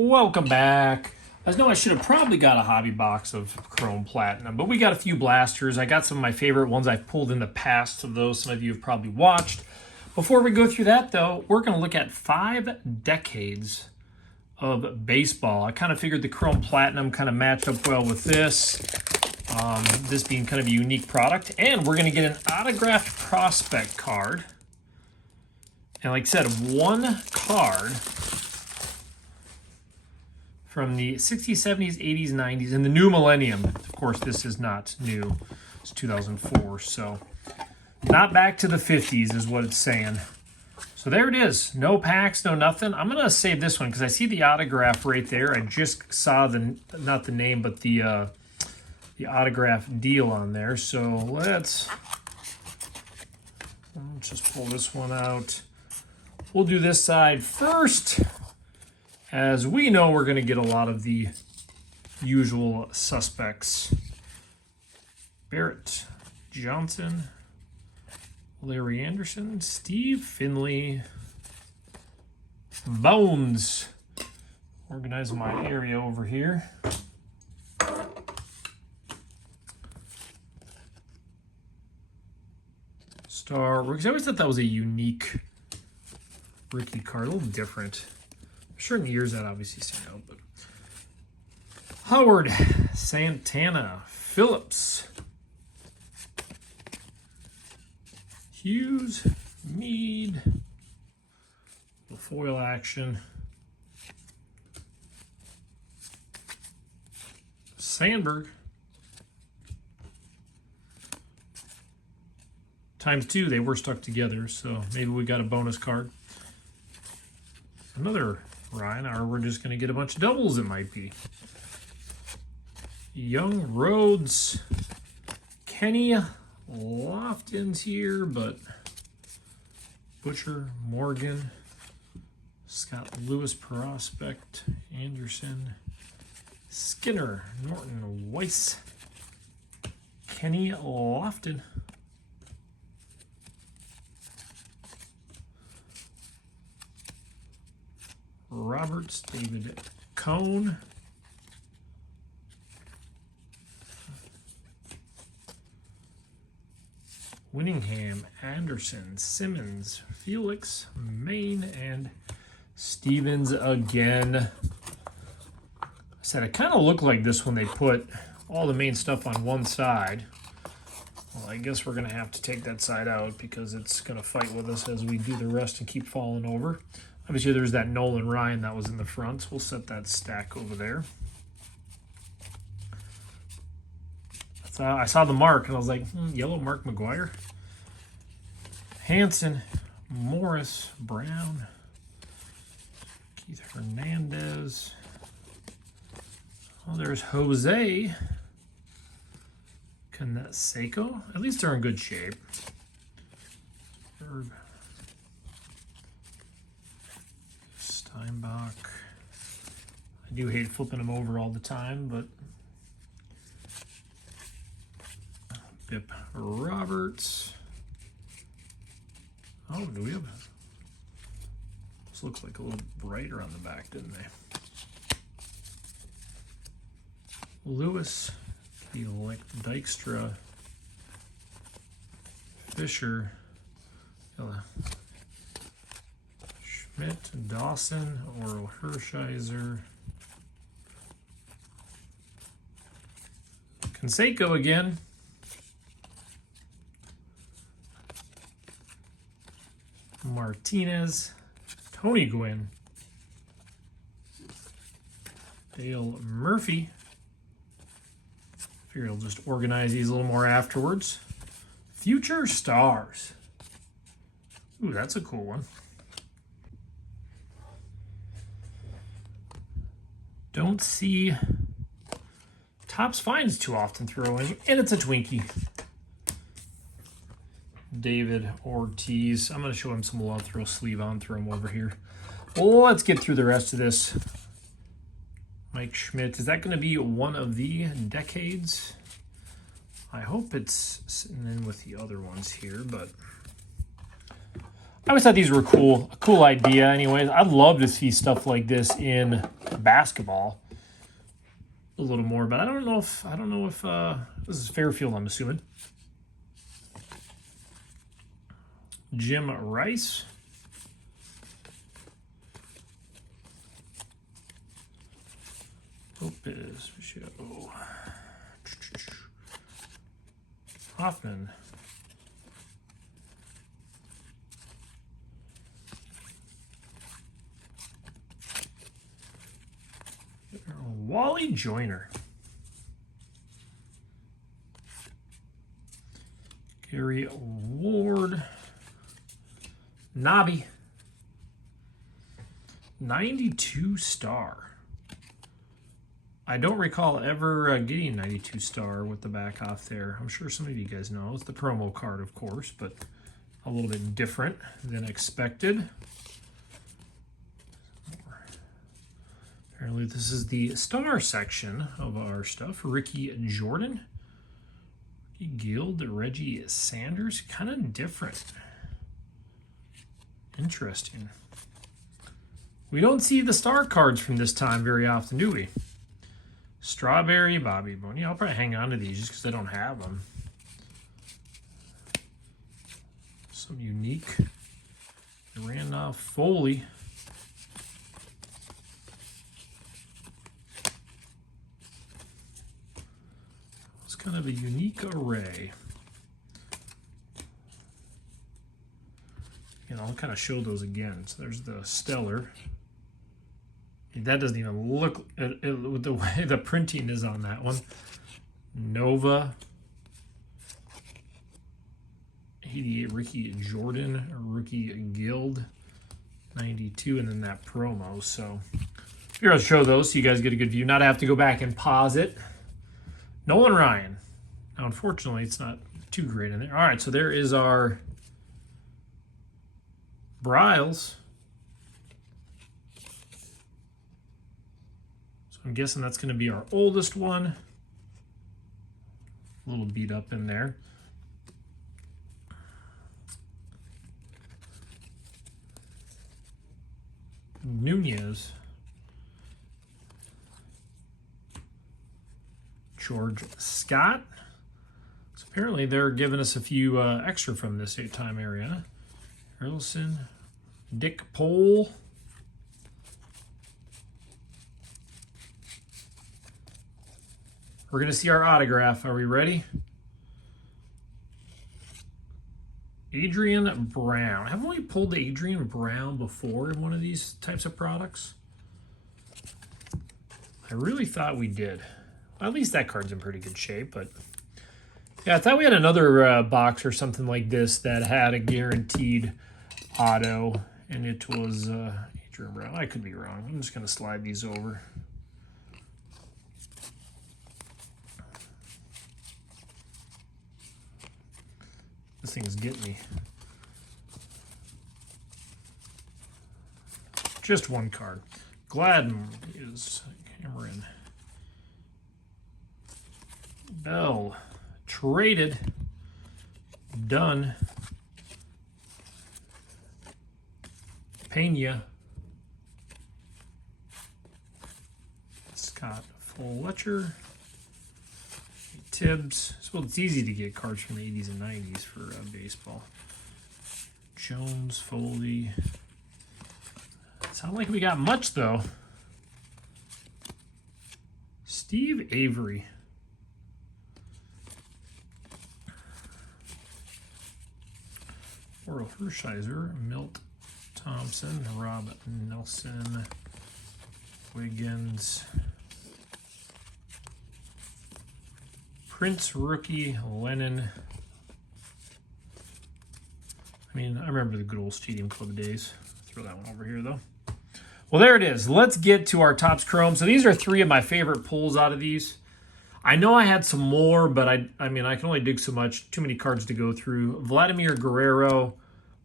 Welcome back. I know I should have probably got a hobby box of Chrome Platinum, but we got a few blasters. I got some of my favorite ones I've pulled in the past of those. Some of you have probably watched. Before we go through that, though, we're going to look at 5 decades of baseball. I kind of figured the Chrome Platinum kind of matched up well with this. This being kind of a unique product. And we're going to get an autographed prospect card. And like I said, one card from the 60s, 70s, 80s, 90s, and the new millennium. Of course, this is not new. It's 2004, so not back to the 50s is what it's saying. So there it is. No packs, no nothing. I'm going to save this one because I see the autograph right there. I just saw not the name, but the autograph deal on there. So let's just pull this one out. We'll do this side first. As we know, we're going to get a lot of the usual suspects. Barrett, Johnson, Larry Anderson, Steve Finley, Bones. Organize my area over here. Star, because I always thought that was a unique rookie card, a little different. Certain years that obviously stand out, but Howard, Santana, Phillips, Hughes, Mead, the foil action, Sandberg, ×2, they were stuck together, so maybe we got a bonus card. Another Ryan, or we're just going to get a bunch of doubles, it might be. Young, Rhodes, Kenny Lofton's here, but Butcher, Morgan, Scott Lewis prospect, Anderson, Skinner, Norton, Weiss, Kenny Lofton. Roberts, David Cone, Winningham, Anderson, Simmons, Felix, Maine, and Stevens again. I said it kind of looked like this when they put all the main stuff on one side. Well, I guess we're going to have to take that side out because it's going to fight with us as we do the rest and keep falling over. Obviously, there's that Nolan Ryan that was in the front, so we'll set that stack over there. I saw the mark, and I was like, yellow Mark McGuire. Hanson, Morris, Brown, Keith Hernandez. Oh, there's Jose Canseco. At least they're in good shape. Herb. Steinbach. I do hate flipping them over all the time, but Bip Roberts. Oh, do we have? This looks like a little brighter on the back, didn't they? Lewis, Dykstra, Fisher, Schmidt, Dawson, Oral Hershiser, Canseco again. Martinez, Tony Gwynn, Dale Murphy. Figure I'll just organize these a little more afterwards. Future Stars. Ooh, that's a cool one. Don't see Topps Finds too often throwing, and it's a Twinkie. David Ortiz. I'm going to show him some love. Throw sleeve on, throw him over here. Well, let's get through the rest of this. Mike Schmidt. Is that going to be one of the decades? I hope it's sitting in with the other ones here, but I always thought these were cool. A cool idea anyways. I'd love to see stuff like this in basketball a little more, but I don't know if this is Fairfield, I'm assuming. Jim Rice. Lopez, Show. Hoffman. Wally Joyner. Gary Ward. Nobby. 92 star. I don't recall ever getting 92 star with the back off there. I'm sure some of you guys know. It's the promo card, of course, but a little bit different than expected. Apparently this is the star section of our stuff. Ricky Jordan. Ricky Guild, Reggie Sanders. Kind of different. Interesting. We don't see the star cards from this time very often, do we? Strawberry, Bobby Boney. I'll probably hang on to these just because I don't have them. Some unique. Randolph Foley. It's kind of a unique array. And I'll kind of show those again. So there's the Stellar. That doesn't even look with the way the printing is on that one. Nova. 88 Ricky Jordan, Rookie Guild. 92, and then that promo. So here I'll show those so you guys get a good view. Not have to go back and pause it. Nolan Ryan. Now, unfortunately, it's not too great in there. All right, so there is our Bryles. So I'm guessing that's going to be our oldest one. A little beat up in there. Nunez. George Scott. So apparently they're giving us a few extra from this 8-time area. Erlson. Dick Pole. We're going to see our autograph. Are we ready? Adrian Brown. Haven't we pulled the Adrian Brown before in one of these types of products? I really thought we did. Well, at least that card's in pretty good shape, but yeah, I thought we had another box or something like this that had a guaranteed auto, and it was Adrian Brown. I could be wrong. I'm just going to slide these over. This thing is getting me. Just one card. Gladden is Cameron. Bell. Traded. Done. Pena. Scott Fletcher. Tibbs. So it's easy to get cards from the 80s and 90s for baseball. Jones, Foley. Sound like we got much, though. Steve Avery. Oral Hershiser, Milt Thompson, Rob Nelson, Wiggins. Prince rookie, Lennon. I mean, I remember the good old Stadium Club days. Throw that one over here, though. Well, there it is. Let's get to our Topps Chrome. So these are 3 of my favorite pulls out of these. I know I had some more, but I mean, I can only dig so much. Too many cards to go through. Vladimir Guerrero,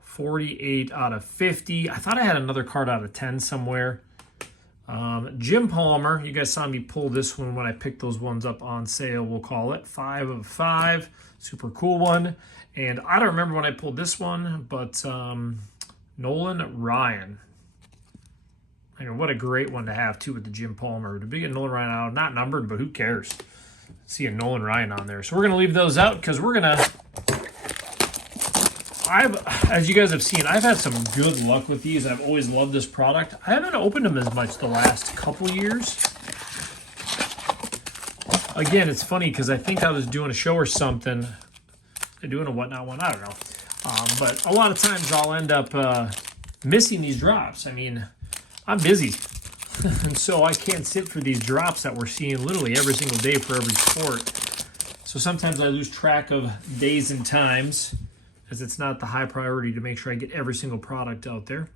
48 out of 50. I thought I had another card out of 10 somewhere. Jim Palmer, you guys saw me pull this one when I picked those ones up on sale, we'll call it. 5 of 5. Super cool one. And I don't remember when I pulled this one, but Nolan Ryan. I mean, what a great one to have, too, with the Jim Palmer. To be a Nolan Ryan out, not numbered, but who cares? See a Nolan Ryan on there. So we're going to leave those out because we're going to... as you guys have seen, I've had some good luck with these. I've always loved this product. I haven't opened them as much the last couple years. Again, it's funny because I think I was doing a show or something. Doing a whatnot one, I don't know. But a lot of times I'll end up missing these drops. I mean, I'm busy. And so I can't sit for these drops that we're seeing literally every single day for every sport. So sometimes I lose track of days and times, as it's not the high priority to make sure I get every single product out there.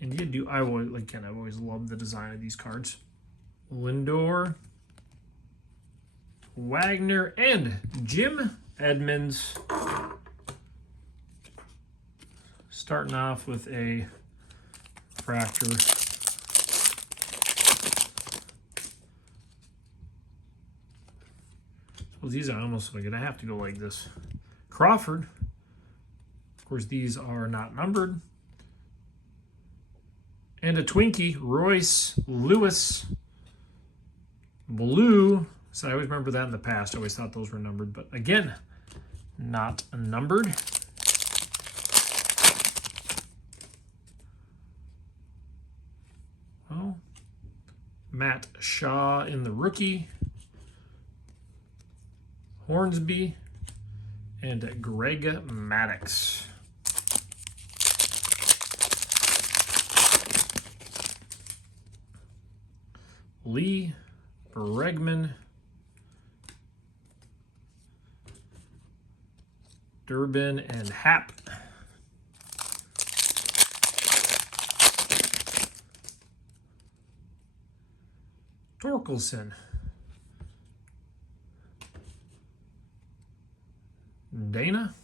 And you do, I've always loved the design of these cards. Lindor, Wagner, and Jim Edmonds. Starting off with a refractor. Well, these are almost going to have to go like this. Crawford. Of course, these are not numbered. And a Twinkie, Royce Lewis. Blue. So I always remember that in the past. I always thought those were numbered. But again, not numbered. Well, Matt Shaw in the rookie. Hornsby. And Greg Maddux. Lee Bregman. Durbin and Happ. Torkelson. Dana.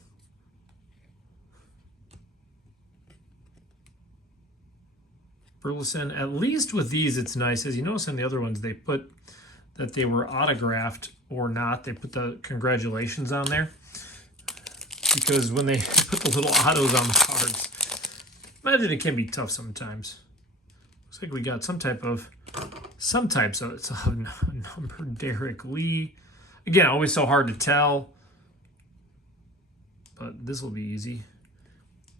Burleson. At least with these, it's nice. As you notice in the other ones, they put that they were autographed or not. They put the congratulations on there. Because when they put the little autos on the cards, imagine it can be tough sometimes. Looks like we got some types of number. Derek Lee. Again, always so hard to tell. But this will be easy.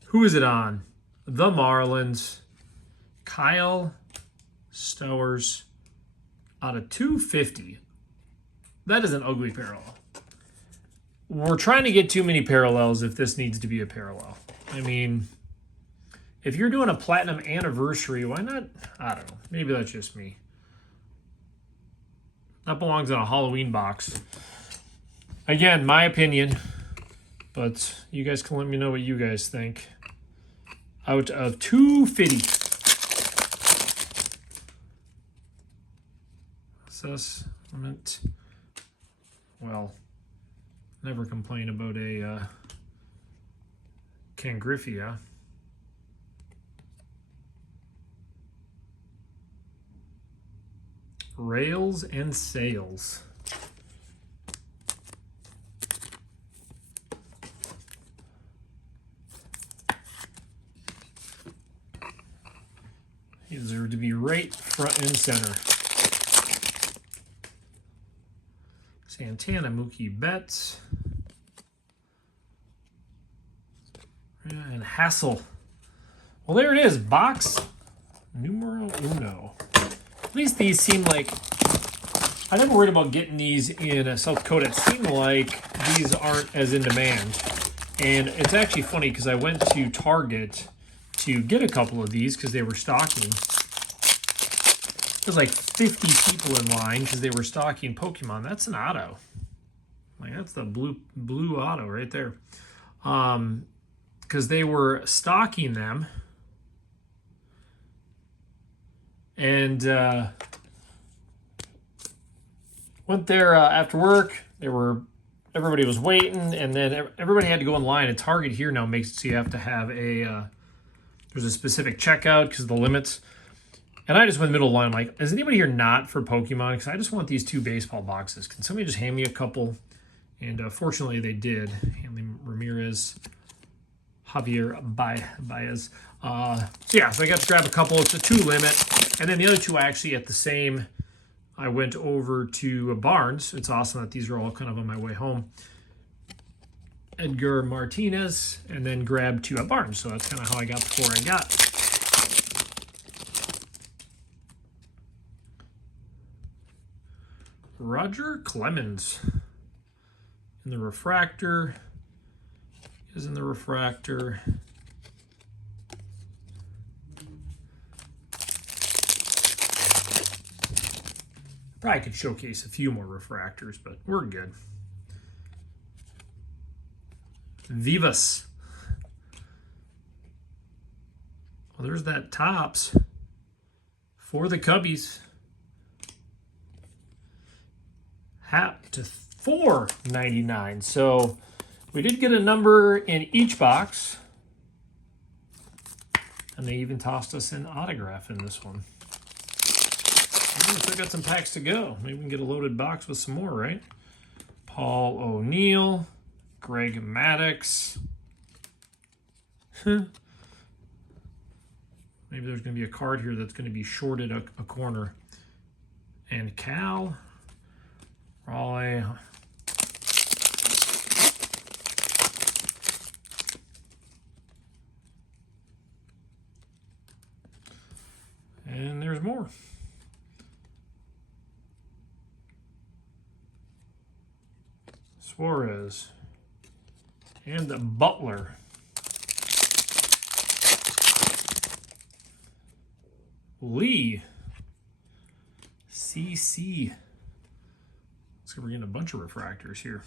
Who is it on? The Marlins. Kyle Stowers out of 250. That is an ugly parallel. We're trying to get too many parallels if this needs to be a parallel. I mean, if you're doing a platinum anniversary, why not? I don't know. Maybe that's just me. That belongs in a Halloween box. Again, my opinion, but you guys can let me know what you guys think. Out of 250. Assessment. Well, never complain about a Ken Griffey, yeah. Rails and Sales. He deserved to be right front and center. Santana, Mookie Betts. And Hassel. Well, there it is. Box numero uno. At least these seem like... I never worried about getting these in South Dakota. It seemed like these aren't as in demand. And it's actually funny because I went to Target to get a couple of these because they were stocking. There's like 50 people in line because they were stocking Pokemon. That's an auto. Like that's the blue auto right there. Because they were stocking them. And went there after work. Everybody was waiting, and then everybody had to go in line. And Target here now makes it so you have to have there's a specific checkout because of the limits. And I just went in the middle of the line. I'm like, is anybody here not for Pokemon? Because I just want these 2 baseball boxes. Can somebody just hand me a couple? And fortunately, they did. Hanley Ramirez, Javier Baez. So yeah, so I got to grab a couple. It's a 2 limit. And then the other 2 actually at the same, I went over to Barnes. It's awesome that these are all kind of on my way home. Edgar Martinez, and then grabbed 2 at Barnes. So that's kind of how I got the 4 I got. Roger Clemens in the refractor. Is in the refractor. Probably could showcase a few more refractors, but we're good. Vivas. Well, there's that Topps for the Cubbies. Hap to $4.99. So we did get a number in each box. And they even tossed us an autograph in this one. We still got some packs to go. Maybe we can get a loaded box with some more, right? Paul O'Neill, Greg Maddux. Maybe there's going to be a card here that's going to be shorted a corner. And Cal, Raleigh. And there's more. Suarez. And the Butler. Lee. CC. So we're getting a bunch of refractors here.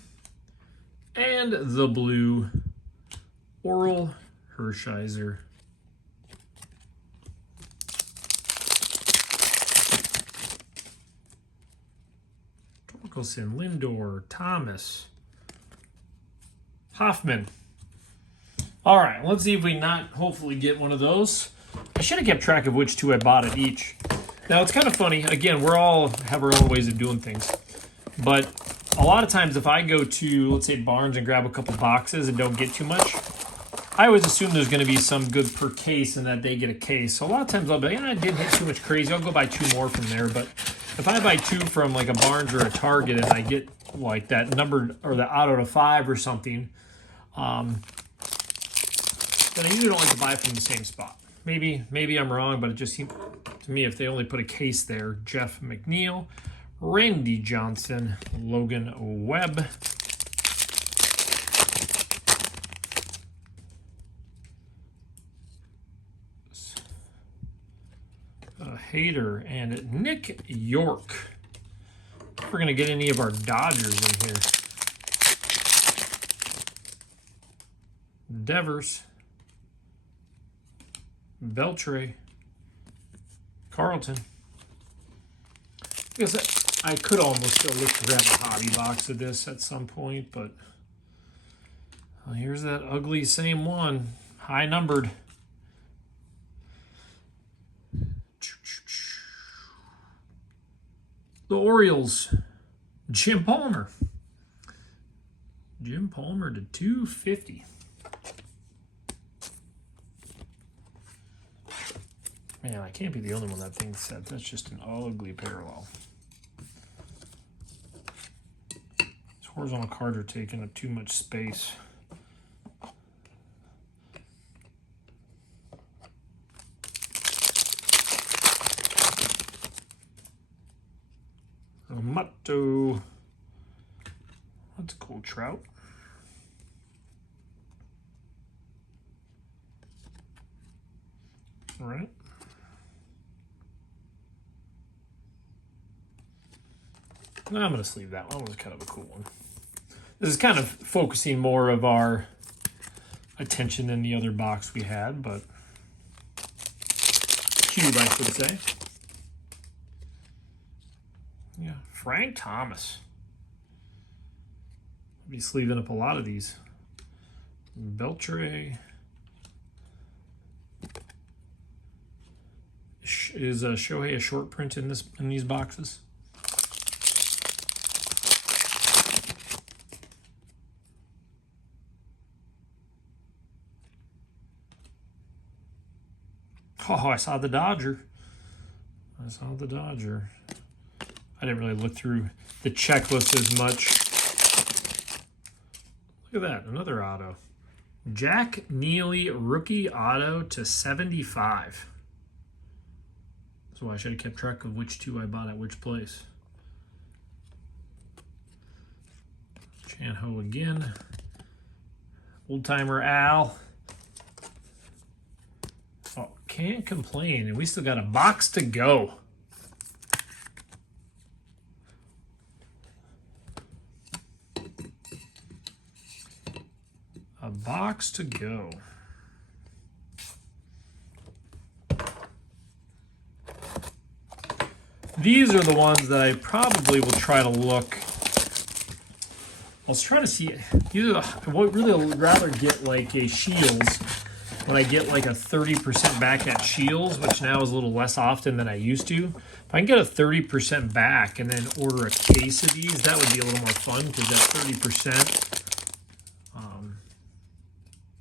And the blue. Oral Hershiser. Torkelson, Lindor, Thomas, Hoffman. All right, let's see if we not hopefully get one of those. I should have kept track of which 2 I bought at each. Now, it's kind of funny. Again, we're all have our own ways of doing things. But a lot of times if I go to, let's say, Barnes and grab a couple boxes and don't get too much, I always assume there's going to be some good per case and that they get a case. So a lot of times I'll be like, I didn't hit too much crazy. I'll go buy 2 more from there. But if I buy 2 from like a Barnes or a Target and I get like that numbered or the auto to 5 or something, then I usually don't like to buy from the same spot. Maybe I'm wrong, but it just seems to me if they only put a case there. Jeff McNeil, Randy Johnson, Logan Webb. Hader and Nick York. If we're going to get any of our Dodgers in here. Devers. Beltre. Carlton. I guess I could almost still look to grab a hobby box of this at some point, but well, here's that ugly same one. High numbered. The Orioles, Jim Palmer. Jim Palmer to 250. Man, I can't be the only one that thinks that. That's just an ugly parallel. These horizontal cards are taking up too much space. Motto. That's a cool Trout. All right. No, I'm going to sleeve that one. That was kind of a cool one. This is kind of focusing more of our attention than the other box we had, but cube, I should say. Yeah, Frank Thomas. I'll be sleeving up a lot of these. Beltre. Is Shohei a short print in these boxes? Oh, I saw the Dodger. I didn't really look through the checklist as much. Look at that, another auto. Jack Neely rookie auto to 75. So I should have kept track of which two I bought at which place. Chan Ho again. Old timer Al. Oh, can't complain. And we still got a box to go. A box to go. These are the ones that I probably will try to look. I'll try to see. I would really rather get like a Shields when I get like a 30% back at Shields, which now is a little less often than I used to. If I can get a 30% back and then order a case of these, that would be a little more fun because that 30%.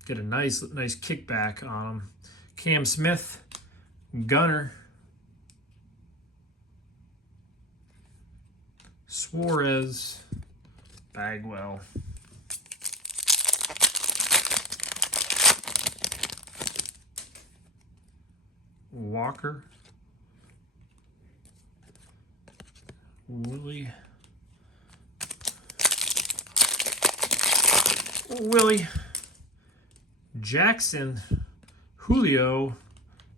Get a nice kickback on them. Cam Smith, Gunner, Suarez, Bagwell, Walker, Willie, Jackson, Julio.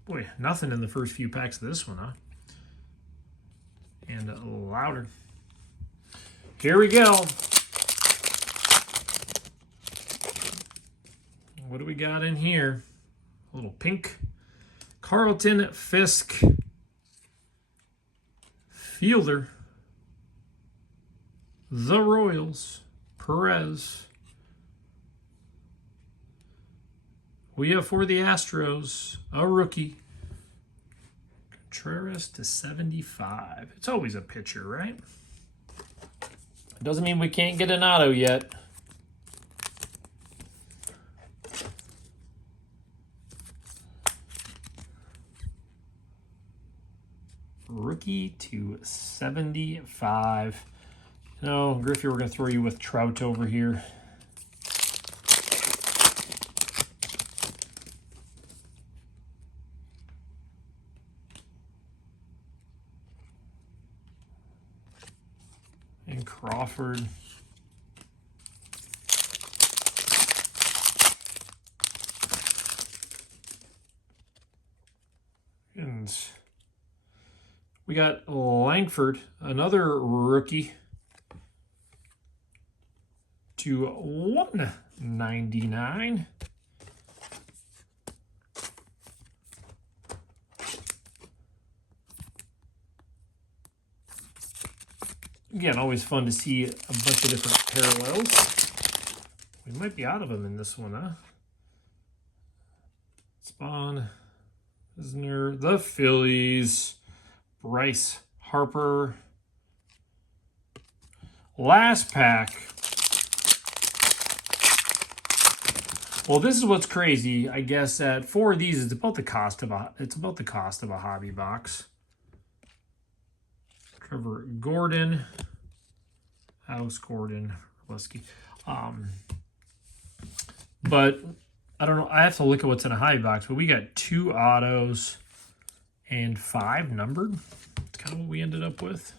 Boy, nothing in the first few packs of this one, huh? And Louder. Here we go. What do we got in here? A little pink. Carlton Fisk. Fielder. The Royals. Perez. We have for the Astros, a rookie. Contreras to 75. It's always a pitcher, right? Doesn't mean we can't get an auto yet. Rookie to 75. No, Griffey, we're going to throw you with Trout over here. And Crawford. And we got Langford, another rookie, to 199. Again, always fun to see a bunch of different parallels. We might be out of them in this one, huh? Spawn, Isner, the Phillies, Bryce Harper. Last pack. Well, this is what's crazy. I guess at 4 of these, it's about the cost of a hobby box. Trevor Gordon, Alex Gordon, Rusky. But I don't know. I have to look at what's in a hobby box. But we got 2 autos and 5 numbered. That's kind of what we ended up with.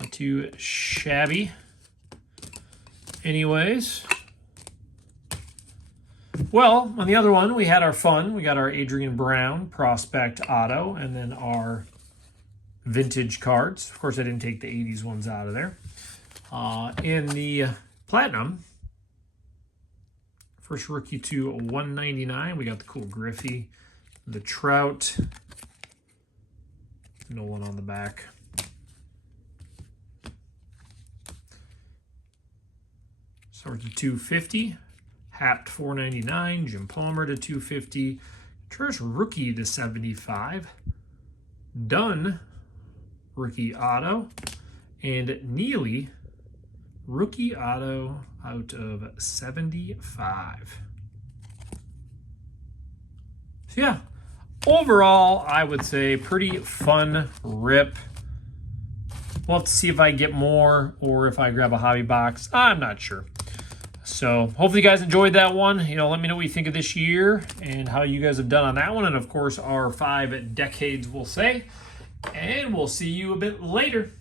Not too shabby. Anyways. Well, on the other one, we had our fun. We got our Adrian Brown prospect auto and then our vintage cards. Of course, I didn't take the 80s ones out of there. In the Platinum, first rookie to 199, we got the cool Griffey, the Trout, no one on the back. Start to 250. Hapt 499, Jim Palmer to 250, Trish rookie to 75, Dunn rookie auto, and Neely rookie auto out of 75. So yeah, overall, I would say pretty fun rip. We'll have to see if I get more or if I grab a hobby box. I'm not sure. So hopefully you guys enjoyed that one. Let me know what you think of this year and how you guys have done on that one. And of course, our 5 decades, we'll say. And we'll see you a bit later.